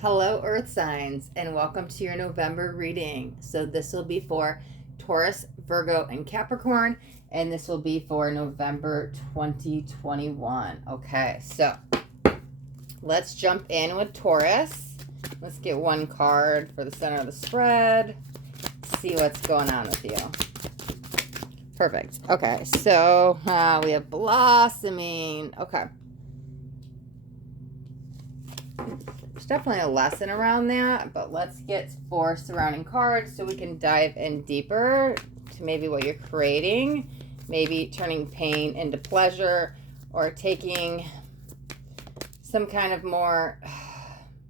Hello, Earth signs, and welcome to your November reading. So, this will be for Taurus, Virgo, and Capricorn, and this will be for November 2021. Okay, so let's jump in with Taurus. Let's get one card for the center of the spread, see what's going on with you. Perfect. Okay, so we have blossoming. Okay. There's definitely a lesson around that, but let's get 4 surrounding cards so we can dive in deeper to maybe what you're creating, maybe turning pain into pleasure, or taking some kind of more,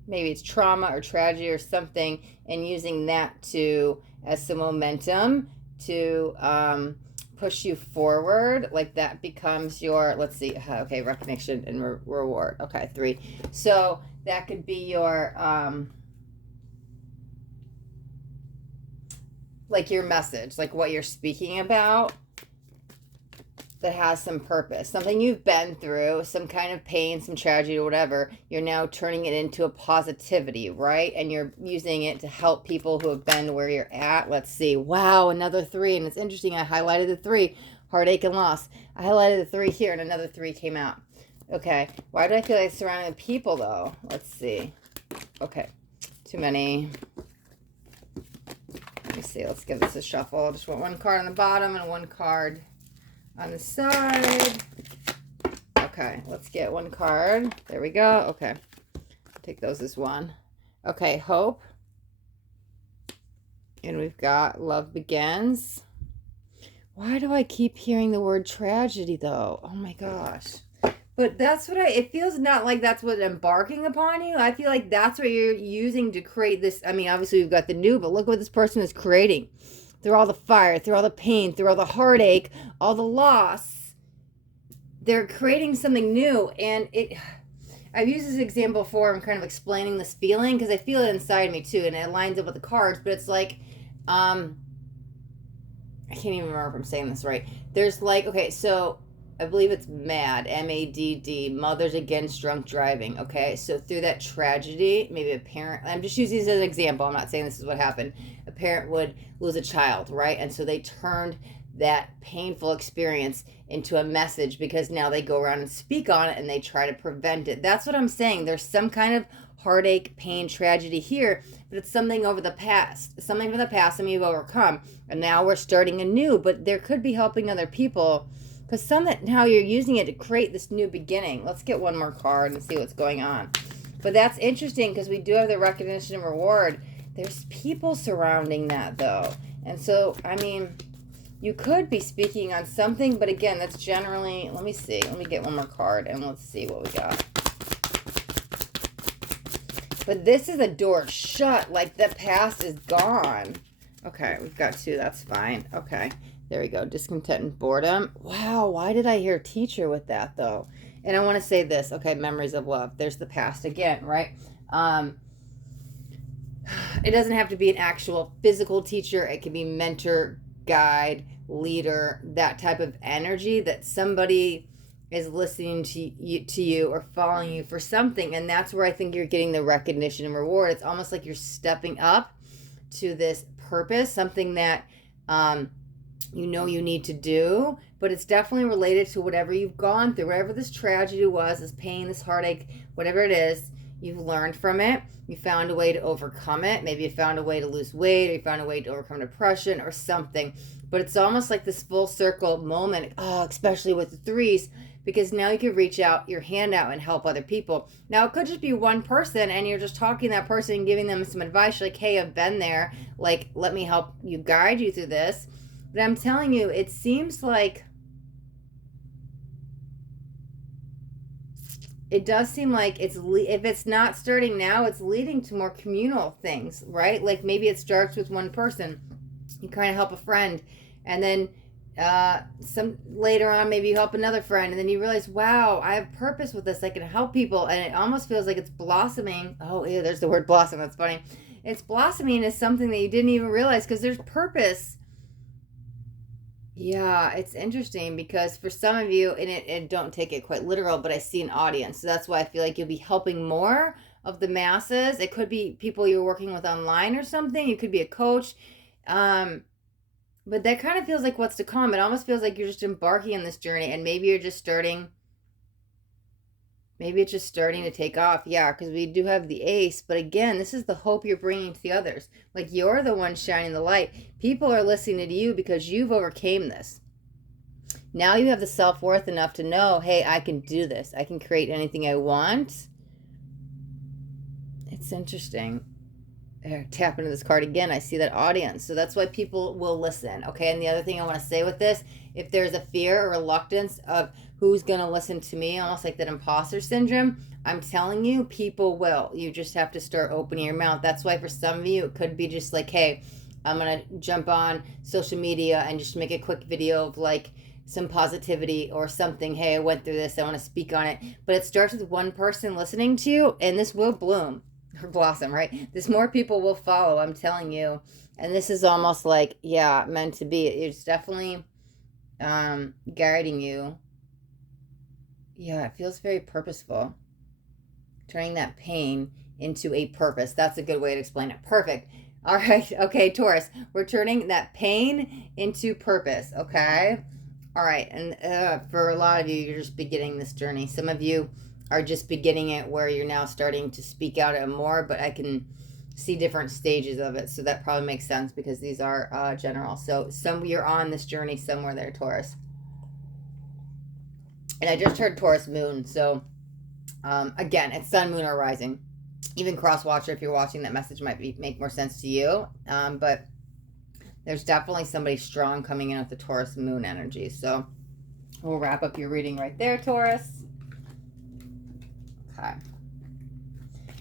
maybe it's trauma or tragedy or something, and using that to as some momentum to push you forward. Like that becomes your, let's see, okay, recognition and reward. Okay, 3. So that could be your like your message, like what you're speaking about that has some purpose, something you've been through, some kind of pain, some tragedy or whatever. You're now turning it into a positivity, right? And you're using it to help people who have been where you're at. Let's see. Wow, another 3. And it's interesting, I highlighted the 3, heartache and loss. I highlighted the 3 here and another 3 came out. Okay, why do I feel like surrounding people though? Let's see. Okay, too many. Let me see, let's give this a shuffle. Just want one card on the bottom and one card on the side. Okay, let's get one card. There we go. Okay, take those as one. Okay, hope. And we've got love begins. Why do I keep hearing the word tragedy though? Oh my gosh. But that's what it feels not like that's what embarking upon you. I feel like that's what you're using to create this. I mean, obviously we've got the new, but look what this person is creating. Through all the fire, through all the pain, through all the heartache, all the loss, they're creating something new. And I've used this example before. I'm kind of explaining this feeling because I feel it inside me too, and it lines up with the cards. But it's like, I can't even remember if I'm saying this right. There's like, okay, so I believe it's MAD, M-A-D-D, mothers against drunk driving, okay? So through that tragedy, maybe a parent, I'm just using this as an example, I'm not saying this is what happened. A parent would lose a child, right? And so they turned that painful experience into a message because now they go around and speak on it and they try to prevent it. That's what I'm saying. There's some kind of heartache, pain, tragedy here, but it's something over the past. Something from the past that you've overcome. And now we're starting anew, but there could be helping other people because somehow you're using it to create this new beginning. Let's get one more card and see what's going on. But that's interesting because we do have the recognition and reward. There's people surrounding that though. And so, I mean, you could be speaking on something, but again, that's generally, let me see. Let me get one more card and let's see what we got. But this is a door shut, like the past is gone. Okay, we've got 2, that's fine. Okay. There we go. Discontent and boredom. Wow, why did I hear teacher with that though? And I want to say this. Okay, memories of love. There's the past again, right? It doesn't have to be an actual physical teacher. It can be mentor, guide, leader, that type of energy that somebody is listening to you or following you for something. And that's where I think you're getting the recognition and reward. It's almost like you're stepping up to this purpose, something that you know you need to do, but it's definitely related to whatever you've gone through, whatever this tragedy was, this pain, this heartache, whatever it is. You've learned from it. You found a way to overcome it. Maybe you found a way to lose weight, or you found a way to overcome depression or something. But it's almost like this full circle moment, especially with the 3s, because now you can reach out your hand out and help other people. Now it could just be one person and you're just talking to that person and giving them some advice, like, hey, I've been there, like, let me help you, guide you through this. But I'm telling you, it seems like, it does seem like if it's not starting now, it's leading to more communal things, right? Like maybe it starts with one person. You kind of help a friend, and then some later on, maybe you help another friend, and then you realize, wow, I have purpose with this. I can help people, and it almost feels like it's blossoming. Oh, yeah, there's the word blossom. That's funny. It's blossoming as something that you didn't even realize because there's purpose. Yeah, it's interesting because for some of you, and don't take it quite literal, but I see an audience. So that's why I feel like you'll be helping more of the masses. It could be people you're working with online or something. It could be a coach. But that kind of feels like what's to come. It almost feels like you're just embarking on this journey, and maybe you're just starting. Maybe it's just starting to take off. Yeah, because we do have the ace. But again, this is the hope you're bringing to the others. Like, you're the one shining the light. People are listening to you because you've overcame this. Now you have the self-worth enough to know, hey, I can do this. I can create anything I want. It's interesting. Tap into this card again. I see that audience. So that's why people will listen. Okay, and the other thing I want to say with this, if there's a fear or reluctance of who's going to listen to me, almost like that imposter syndrome, I'm telling you, people will. You just have to start opening your mouth. That's why for some of you, it could be just like, hey, I'm going to jump on social media and just make a quick video of like some positivity or something. Hey, I went through this. I want to speak on it. But it starts with one person listening to you, and this will bloom or blossom, right? This more people will follow, I'm telling you. And this is almost like, yeah, meant to be. It's definitely guiding you. Yeah, it feels very purposeful. Turning that pain into a purpose. That's a good way to explain it. Perfect. All right. Okay, Taurus. We're turning that pain into purpose. Okay. All right. And for a lot of you, you're just beginning this journey. Some of you are just beginning it where you're now starting to speak out it more, but I can see different stages of it. So that probably makes sense because these are general. So you're on this journey somewhere there, Taurus. And I just heard Taurus moon. So again, it's sun, moon, or rising. Even cross watcher, if you're watching, that message might make more sense to you. But there's definitely somebody strong coming in with the Taurus moon energy. So we'll wrap up your reading right there, Taurus. Okay.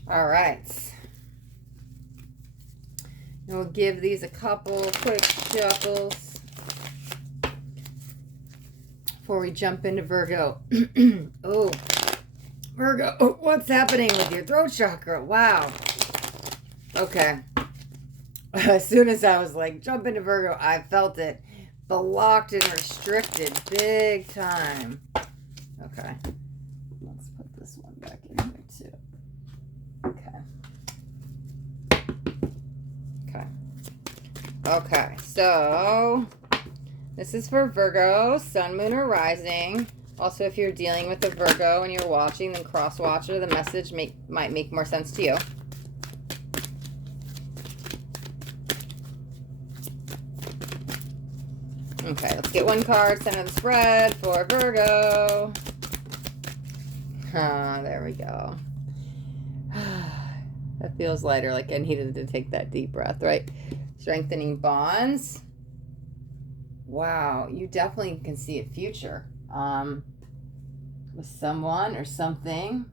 All right. And we'll give these a couple quick shuffles before we jump into Virgo. Oh, Virgo, oh, what's happening with your throat chakra? Wow. Okay. As soon as I was like, jump into Virgo, I felt it blocked and restricted big time. Okay. Let's put this one back in here too. Okay. Okay. So this is for Virgo, sun, moon, or rising. Also, if you're dealing with a Virgo and you're watching, then cross watcher, the message might make more sense to you. Okay, let's get one card, center of the spread for Virgo. There we go. That feels lighter, like I needed to take that deep breath, right? Strengthening bonds. Wow, you definitely can see a future with someone or something.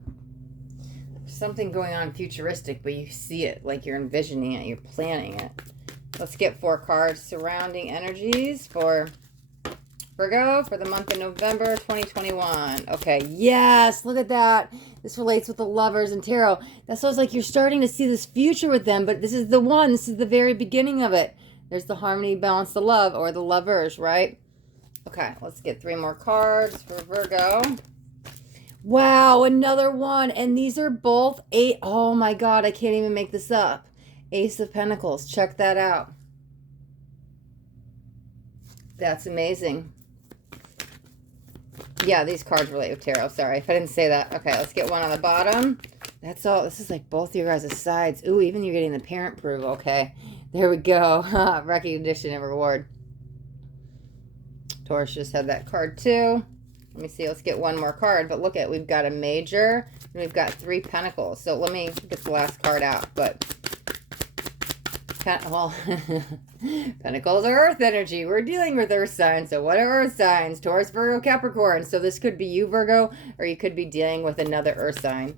There's something going on futuristic, but you see it, like you're envisioning it, you're planning it. Let's get 4 cards surrounding energies for Virgo for the month of November 2021. Okay, yes, look at that. This relates with the lovers and tarot. That sounds like you're starting to see this future with them, but this is the one. This is the very beginning of it. There's the harmony, balance, the love, or the lovers, right? Okay, let's get 3 more cards for Virgo. Wow, another one. And these are both 8. Oh my God, I can't even make this up. Ace of Pentacles. Check that out. That's amazing. Yeah, these cards relate with tarot. Sorry if I didn't say that. Okay, let's get one on the bottom. That's all. This is like both your guys' sides. Ooh, even you're getting the parent proof. Okay, there we go. Recognition and reward. Taurus just had that card too. Let me see. Let's get one more card. But look at, we've got a major and we've got 3 pentacles. So let me get the last card out. But well, Pentacles are earth energy. We're dealing with earth signs. So what are earth signs? Taurus, Virgo, Capricorn. So this could be you, Virgo, or you could be dealing with another earth sign.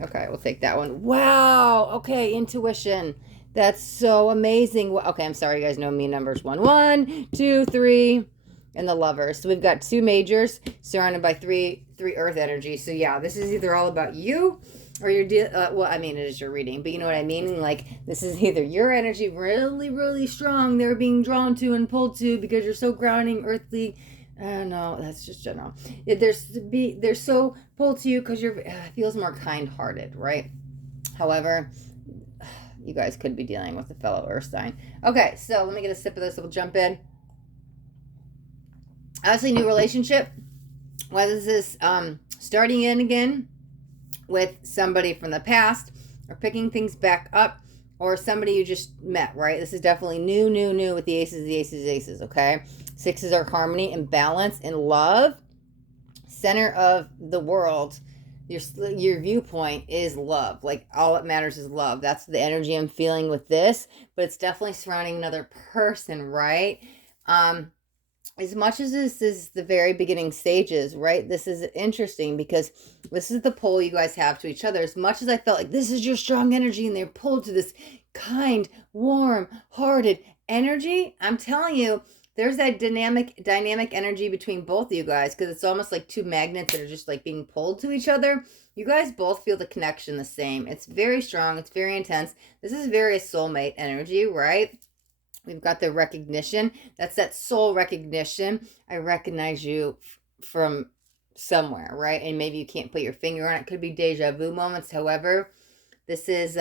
Okay, we'll take that one. Wow. Okay, intuition. That's so amazing. Okay, I'm sorry, you guys know me numbers. 1, 1, 2, 3, and the lovers. So we've got 2 majors surrounded by 3 earth energy. So yeah, this is either all about you, or you're well, I mean, it is your reading, but you know what I mean? Like, this is either your energy really, really strong, they're being drawn to and pulled to because you're so grounding, earthly, I don't know. That's just general. They're so pulled to you because it feels more kind-hearted, right? However, you guys could be dealing with a fellow Earth sign. Okay, so let me get a sip of this. We'll jump in. Obviously, new relationship. Whether this is starting in again with somebody from the past, or picking things back up, or somebody you just met, right? This is definitely new with the aces, okay? Sixes are harmony and balance and love. Center of the world, your viewpoint is love. Like, all that matters is love. That's the energy I'm feeling with this, but it's definitely surrounding another person, right? As much as this is the very beginning stages, right? This is interesting because this is the pull you guys have to each other. As much as I felt like this is your strong energy and they're pulled to this kind, warm hearted energy, I'm telling you, there's that dynamic energy between both of you guys, because it's almost like two magnets that are just like being pulled to each other. You guys both feel the connection the same. It's very strong. It's very intense. This is very soulmate energy, right? We've got the recognition. That's that soul recognition. I recognize you from somewhere, right? And maybe you can't put your finger on it. It could be deja vu moments. However, this is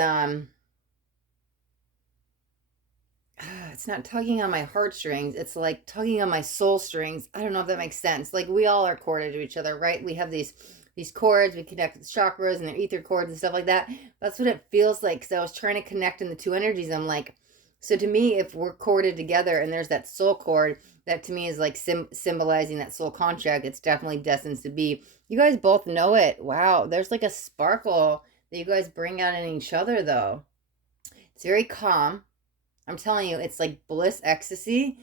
it's not tugging on my heartstrings. It's like tugging on my soul strings. I don't know if that makes sense. Like, we all are corded to each other, right? We have these cords. We connect with chakras and their ether cords and stuff like that. That's what it feels like. So I was trying to connect in the two energies. I'm like, so to me, if we're corded together and there's that soul cord, that to me is like symbolizing that soul contract. It's definitely destined to be. You guys both know it. Wow. There's like a sparkle that you guys bring out in each other, though. It's very calm. I'm telling you, it's like bliss, ecstasy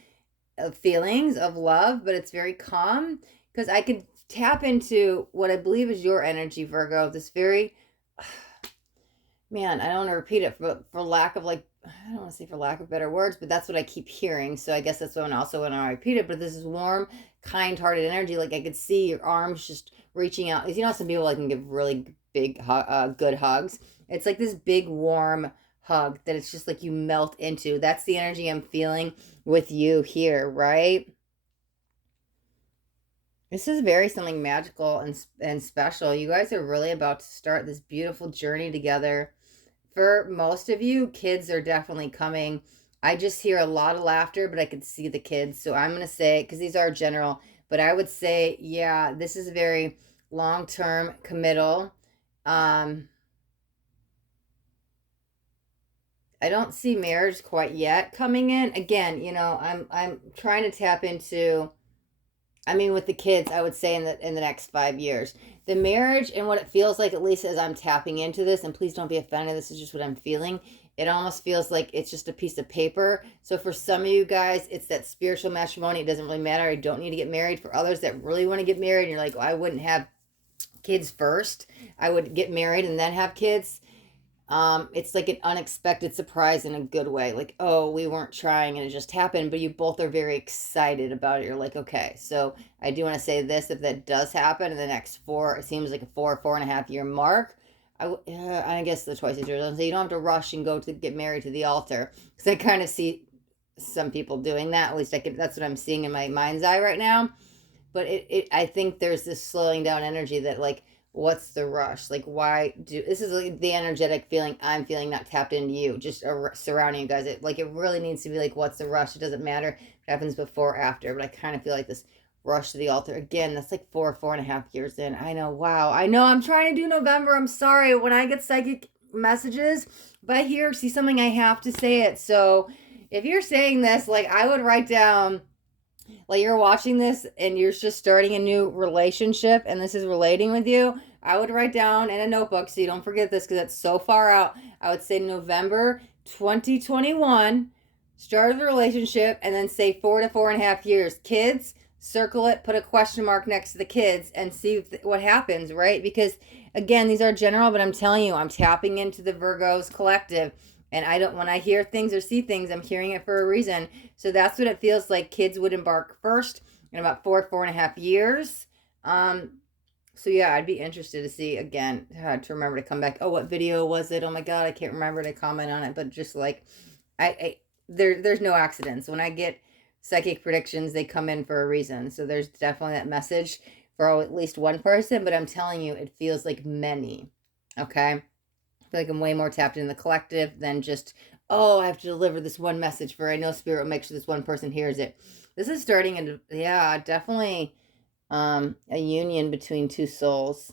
of feelings of love, but it's very calm, because I could tap into what I believe is your energy, Virgo. This very, man, I don't want to repeat it for lack of, like, I don't want to say for lack of better words, but that's what I keep hearing. So I guess that's when also when I repeat it. But this is warm, kind-hearted energy. Like, I could see your arms just reaching out. You know, some people like can give really big, good hugs. It's like this big, warm hug that it's just like you melt into. That's the energy I'm feeling with you here, right? This is very something magical and special. You guys are really about to start this beautiful journey together. For most of you, kids are definitely coming. I just hear a lot of laughter, but I can see the kids. So I'm going to say, because these are general, but I would say, yeah, this is a very long-term committal. I don't see marriage quite yet coming in. Again, you know, I'm trying to tap into, I mean, with the kids, I would say in the next 5 years. The marriage and what it feels like, at least as I'm tapping into this, and please don't be offended, this is just what I'm feeling. It almost feels like it's just a piece of paper. So for some of you guys, it's that spiritual matrimony. It doesn't really matter. You don't need to get married. For others that really want to get married, and you're like, well, I wouldn't have kids first. I would get married and then have kids. It's like an unexpected surprise in a good way. Like, oh, we weren't trying and it just happened, but you both are very excited about it. You're like, okay, so I do want to say this, if that does happen in the next it seems like a 4.5 year mark. I guess the choice is yours. So you don't have to rush and go to get married to the altar, because I kind of see some people doing that. At least that's what I'm seeing in my mind's eye right now. But I think there's this slowing down energy that, like, what's the rush? Like, why this is like the energetic feeling I'm feeling, not tapped into you, just surrounding you guys. It really needs to be like, what's the rush? It doesn't matter if it happens before or after, but I kind of feel like this rush to the altar again. That's like 4.5 years in. I know. Wow. I know. I'm trying to do November. I'm sorry when I get psychic messages, but I see something, I have to say it. So if you're saying this, like, I would write down, like, you're watching this and you're just starting a new relationship and this is relating with you, I would write down in a notebook so you don't forget this, because it's so far out. I would say November 2021, start of the relationship, and then say 4 to 4.5 years. Kids, circle it, put a question mark next to the kids, and see what happens, right? Because, again, these are general, but I'm telling you, I'm tapping into the Virgos collective. And when I hear things or see things, I'm hearing it for a reason. So that's what it feels like. Kids would embark first in about 4.5 years. So yeah, I'd be interested to see, again, to remember to come back. Oh, what video was it? Oh my God, I can't remember to comment on it. But just like, there's no accidents. When I get psychic predictions, they come in for a reason. So there's definitely that message for at least one person, but I'm telling you, it feels like many. Okay? I feel like I'm way more tapped in the collective than just, oh, I have to deliver this one message for, I know Spirit will make sure this one person hears it. This is starting into, yeah, definitely a union between two souls.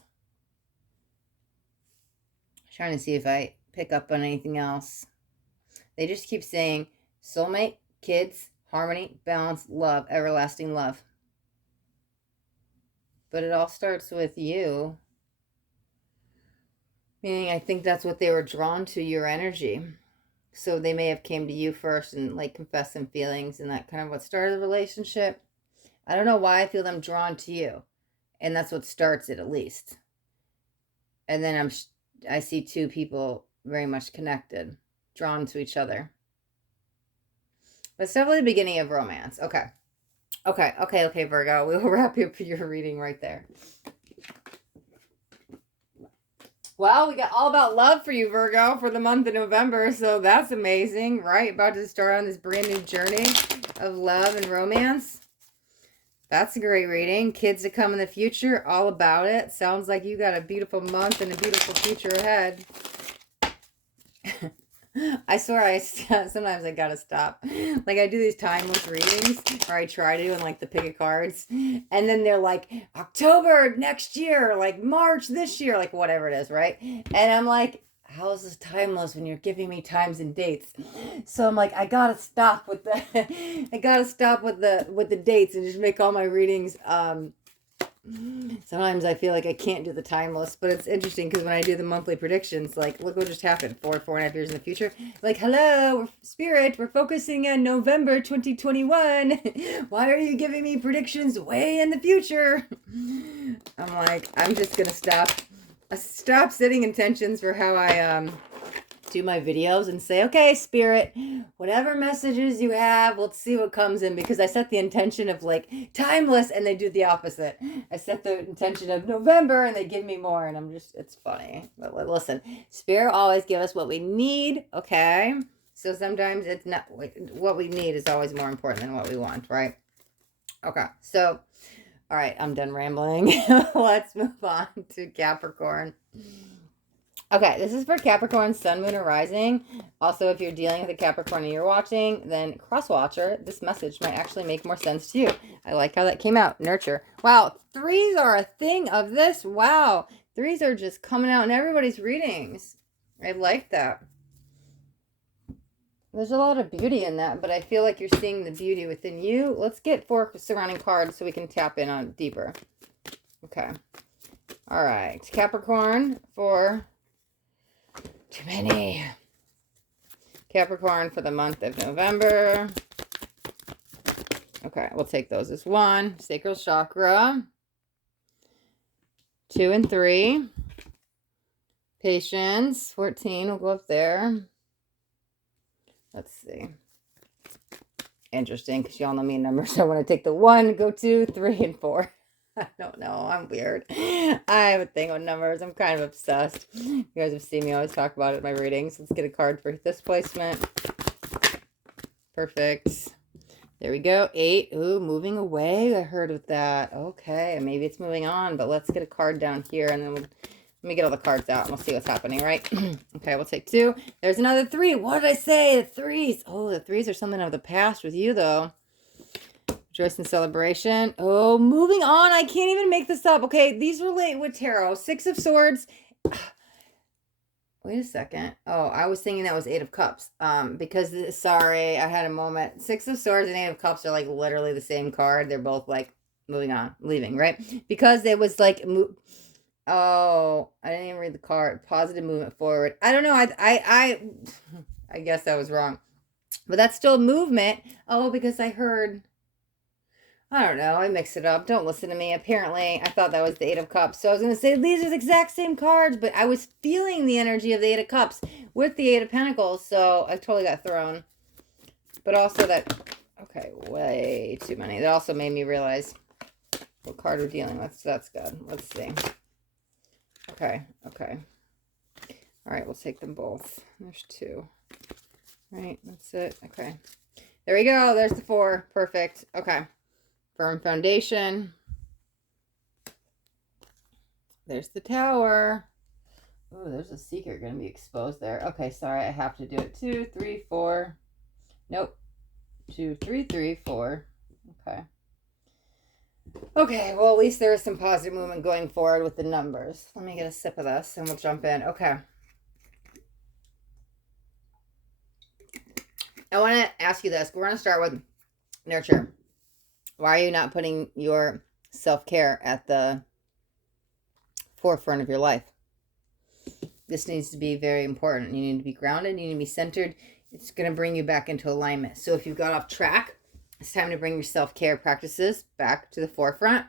I'm trying to see if I pick up on anything else. They just keep saying soulmate, kids, harmony, balance, love, everlasting love. But it all starts with you. Meaning, I think that's what they were drawn to, your energy. So they may have came to you first and like confessed some feelings, and that kind of what started the relationship. I don't know why I feel them drawn to you, and that's what starts it, at least. And then I see two people very much connected, drawn to each other. But it's definitely the beginning of romance. Okay. Okay, Virgo. We'll wrap up your reading right there. Well, we got all about love for you, Virgo, for the month of November. So that's amazing, right? About to start on this brand new journey of love and romance. That's a great reading. Kids to come in the future, all about it. Sounds like you got a beautiful month and a beautiful future ahead. I swear, sometimes I gotta stop. Like, I do these timeless readings, or I try to, and like the pick of cards, and then they're like October next year, like March this year, like whatever it is, right? And I'm like, how is this timeless when you're giving me times and dates? So I'm like, I gotta stop with the, with the dates and just make all my readings. Sometimes I feel like I can't do the timeless, but it's interesting because when I do the monthly predictions, like, look what just happened 4.5 years in the future. Like, hello, Spirit, we're focusing on November 2021. Why are you giving me predictions way in the future? I'm like, I'm just gonna stop setting intentions for how I do my videos and say, okay, Spirit, whatever messages you have, let's see what comes in, because I set the intention of like timeless and they do the opposite. I set the intention of November and they give me more, and I'm just, it's funny. But listen, Spirit always give us what we need, okay? So sometimes it's not, what we need is always more important than what we want, right? Okay, so, all right, I'm done rambling. Let's move on to Capricorn. Okay, this is for Capricorn, Sun, Moon, or Rising. Also, if you're dealing with a Capricorn and you're watching, then cross-watcher, this message might actually make more sense to you. I like how that came out. Nurture. Wow, threes are a thing of this. Wow, threes are just coming out in everybody's readings. I like that. There's a lot of beauty in that, but I feel like you're seeing the beauty within you. Let's get 4 surrounding cards so we can tap in on deeper. Okay. All right, Capricorn for... Too many. Capricorn for the month of November. Okay, we'll take those as 1. Sacral chakra. 2 and 3. Patience. 14. We'll go up there. Let's see. Interesting, because y'all know me in numbers. So I want to take the 1, go 2, 3, and 4. I don't know. I'm weird. I have a thing with numbers. I'm kind of obsessed. You guys have seen me always talk about it in my readings. Let's get a card for this placement. Perfect. There we go. 8. Ooh, moving away. I heard with that. Okay. Maybe it's moving on, but let's get a card down here, and then let me get all the cards out, and we'll see what's happening, right? Okay, we'll take 2. There's another 3. What did I say? The 3s. Oh, the 3s are something of the past with you, though. Joyce and celebration. Oh, moving on. I can't even make this up. Okay, these relate with tarot. 6 of Swords. Wait a second. Oh, I was thinking that was 8 of Cups. Because, sorry, I had a moment. 6 of Swords and 8 of Cups are like literally the same card. They're both like moving on, leaving, right? Because it was like, oh, I didn't even read the card. Positive movement forward. I don't know. I guess I was wrong. But that's still movement. Oh, because I heard... I don't know. I mixed it up. Don't listen to me. Apparently, I thought that was the 8 of Cups. So I was going to say these are the exact same cards, but I was feeling the energy of the 8 of Cups with the 8 of Pentacles. So I totally got thrown. But also that, okay, way too many. That also made me realize what card we're dealing with. So that's good. Let's see. Okay. All right, we'll take them both. There's 2. Right, that's it. Okay. There we go. There's the 4. Perfect. Okay. Firm foundation. There's the Tower. Oh, there's a secret going to be exposed there. Okay, sorry. I have to do it. 2, 3, 4. Nope. 2, 3, 3, 4. Okay. Okay, well, at least there is some positive movement going forward with the numbers. Let me get a sip of this and we'll jump in. Okay. I want to ask you this. We're going to start with nurture. Why are you not putting your self-care at the forefront of your life? This needs to be very important. You need to be grounded. You need to be centered. It's going to bring you back into alignment. So if you've got off track, it's time to bring your self-care practices back to the forefront.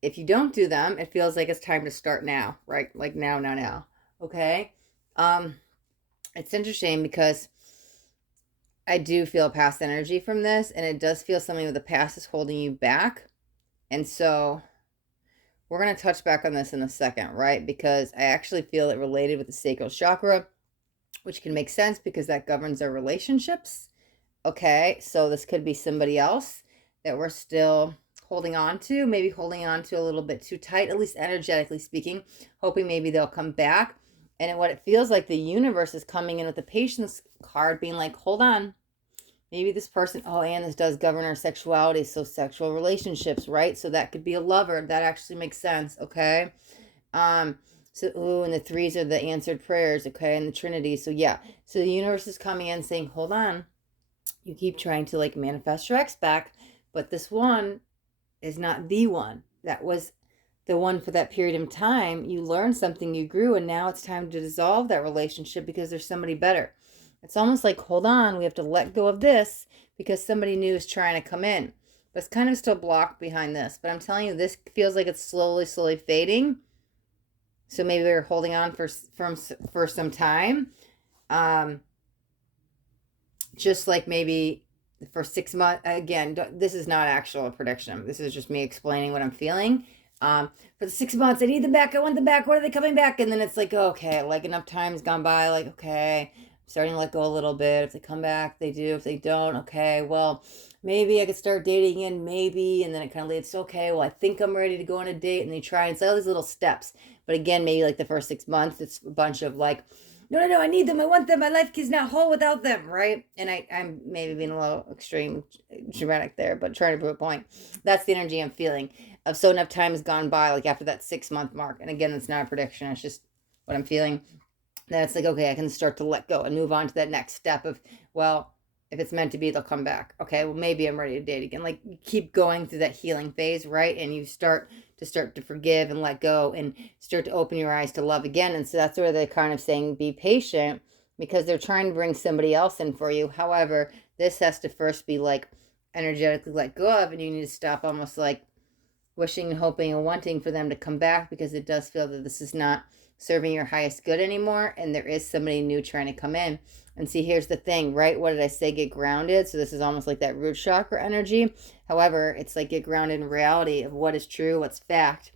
If you don't do them, it feels like it's time to start now, right? Like now. Okay? It's interesting because I do feel past energy from this, and it does feel something with the past is holding you back. And so we're going to touch back on this in a second, right? Because I actually feel it related with the sacral chakra, which can make sense because that governs our relationships. Okay, so this could be somebody else that we're still holding on to, maybe holding on to a little bit too tight, at least energetically speaking, hoping maybe they'll come back. And what it feels like the universe is coming in with the patience card being like, hold on. Maybe this person, and this does govern our sexuality, so sexual relationships, right? So that could be a lover. That actually makes sense, okay? And the 3s are the answered prayers, okay, and the Trinity. So yeah, so the universe is coming in saying, hold on. You keep trying to like manifest your ex back, but this one is not the one. That was the one for that period of time. You learned something, you grew, and now it's time to dissolve that relationship because there's somebody better. It's almost like, hold on, we have to let go of this because somebody new is trying to come in. But it's kind of still blocked behind this. But I'm telling you, this feels like it's slowly fading. So maybe they're holding on for some time. Just like maybe for 6 months. Again, this is not actual prediction. This is just me explaining what I'm feeling. For the 6 months, I need them back. I want them back. When are they coming back? And then it's like, okay, like enough time's gone by. Like, okay, I'm starting to let go a little bit. If they come back, they do. If they don't, okay, well, maybe I could start dating again, maybe. And then it kind of leads to, okay, well, I think I'm ready to go on a date. And they try, and it's all these little steps. But again, maybe like the first 6 months, it's a bunch of like, no, I need them, I want them, my life is not whole without them, right? And I'm maybe being a little extreme, dramatic there, but trying to prove a point. That's the energy I'm feeling. Of so enough time has gone by, like after that 6 month mark. And again, it's not a prediction, it's just what I'm feeling. Then it's like, okay, I can start to let go and move on to that next step of, well, if it's meant to be, they'll come back. Okay, well, maybe I'm ready to date again. Like, you keep going through that healing phase, right? And you start to forgive and let go and start to open your eyes to love again. And so that's where they're kind of saying, be patient, because they're trying to bring somebody else in for you. However, this has to first be like energetically let go of, and you need to stop almost like wishing and hoping and wanting for them to come back, because it does feel that this is not serving your highest good anymore, and there is somebody new trying to come in. And see, here's the thing, right? What did I say? Get grounded. So this is almost like that root chakra energy. However, it's like get grounded in reality of what is true, what's fact,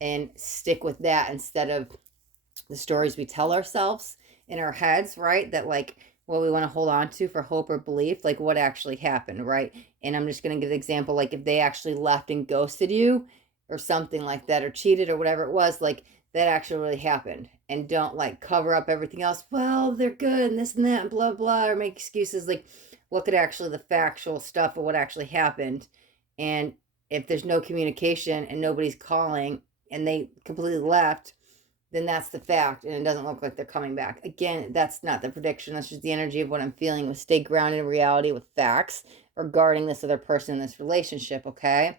and stick with that instead of the stories we tell ourselves in our heads, right? That like what we want to hold on to for hope or belief, like what actually happened, right? And I'm just going to give an example, like if they actually left and ghosted you or something like that, or cheated or whatever it was, like that actually really happened. And don't like cover up everything else. Well, they're good and this and that and blah, blah, or make excuses. Like look at actually the factual stuff of what actually happened. And if there's no communication and nobody's calling and they completely left, then that's the fact, and it doesn't look like they're coming back. Again, that's not the prediction. That's just the energy of what I'm feeling. With stay grounded in reality with facts regarding this other person in this relationship, okay?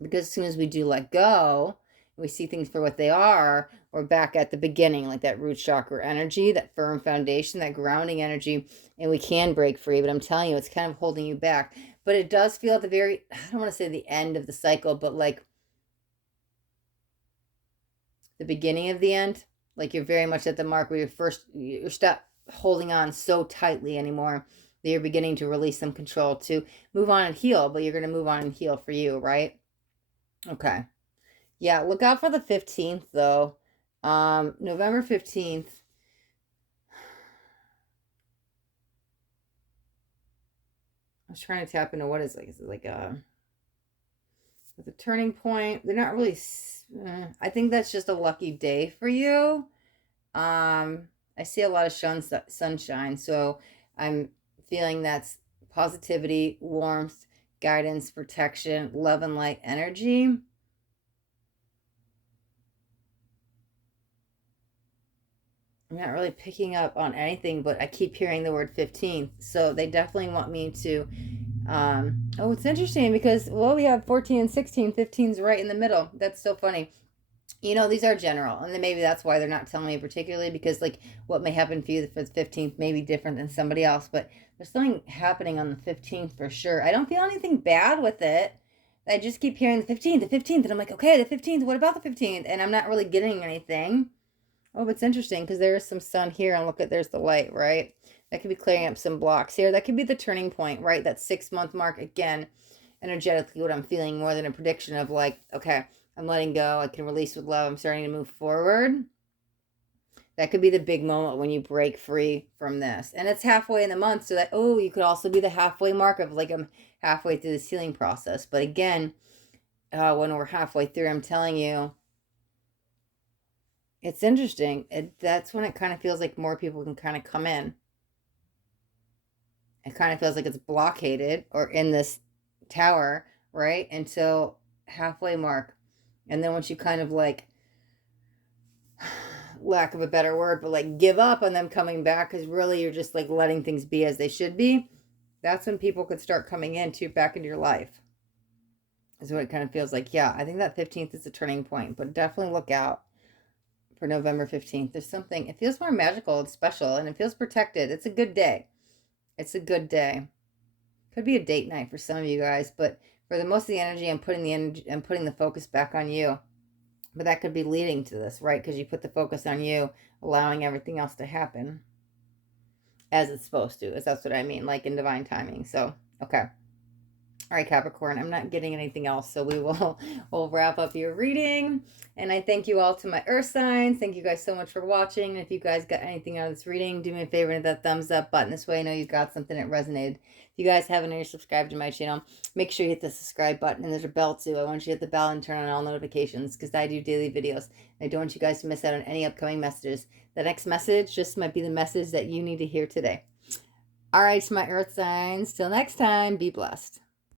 Because as soon as we do let go, we see things for what they are, we're back at the beginning, like that root chakra energy, that firm foundation, that grounding energy, and we can break free. But I'm telling you, it's kind of holding you back. But it does feel at the very, I don't want to say the end of the cycle, but like the beginning of the end. Like you're very much at the mark where you're stop holding on so tightly anymore that you're beginning to release some control to move on and heal. But you're going to move on and heal for you, right? Okay. Yeah, look out for the 15th though. November 15th. I was trying to tap into what is it like a with a turning point? They're not really. I think that's just a lucky day for you. I see a lot of sunshine, so I'm feeling that's positivity, warmth, guidance, protection, love, and light energy. I'm not really picking up on anything, but I keep hearing the word 15th. So they definitely want me to. Oh, it's interesting because, well, we have 14 and 16. 15's right in the middle. That's so funny. You know, these are general, and then maybe that's why they're not telling me particularly, because like what may happen for you for the 15th may be different than somebody else, but there's something happening on the 15th for sure. I don't feel anything bad with it. I just keep hearing the 15th, and I'm like, okay, the 15th, what about the 15th? And I'm not really getting anything. Oh, it's interesting because there is some sun here, and look at, there's the light, right? That could be clearing up some blocks here. That could be the turning point, right? That 6-month mark, again, energetically what I'm feeling more than a prediction of like, okay, I'm letting go. I can release with love. I'm starting to move forward. That could be the big moment when you break free from this. And it's halfway in the month, so that, oh, you could also be the halfway mark of like I'm halfway through this healing process. But again, when we're halfway through, I'm telling you, it's interesting. That's when it kind of feels like more people can kind of come in. It kind of feels like it's blockaded or in this tower, right? Until halfway mark. And then once you kind of like, lack of a better word, but like give up on them coming back because really you're just like letting things be as they should be, that's when people could start coming back into your life. Is what it kind of feels like. Yeah, I think that 15th is a turning point, but definitely look out for November 15th. There's something, it feels more magical and special, and it feels protected. It's a good day. It's a good day. Could be a date night for some of you guys, but for the most of the energy, I'm putting the focus back on you. But that could be leading to this, right? Because you put the focus on you, allowing everything else to happen as it's supposed to. That's what I mean, like in divine timing. So, okay. All right, Capricorn, I'm not getting anything else, so we'll wrap up your reading. And I thank you all to my earth signs. Thank you guys so much for watching. And if you guys got anything out of this reading, do me a favor and hit that thumbs up button. This way I know you got something that resonated. If you guys haven't already subscribed to my channel, make sure you hit the subscribe button. And there's a bell too. I want you to hit the bell and turn on all notifications because I do daily videos. I don't want you guys to miss out on any upcoming messages. The next message just might be the message that you need to hear today. All right, my earth signs. Till next time, be blessed.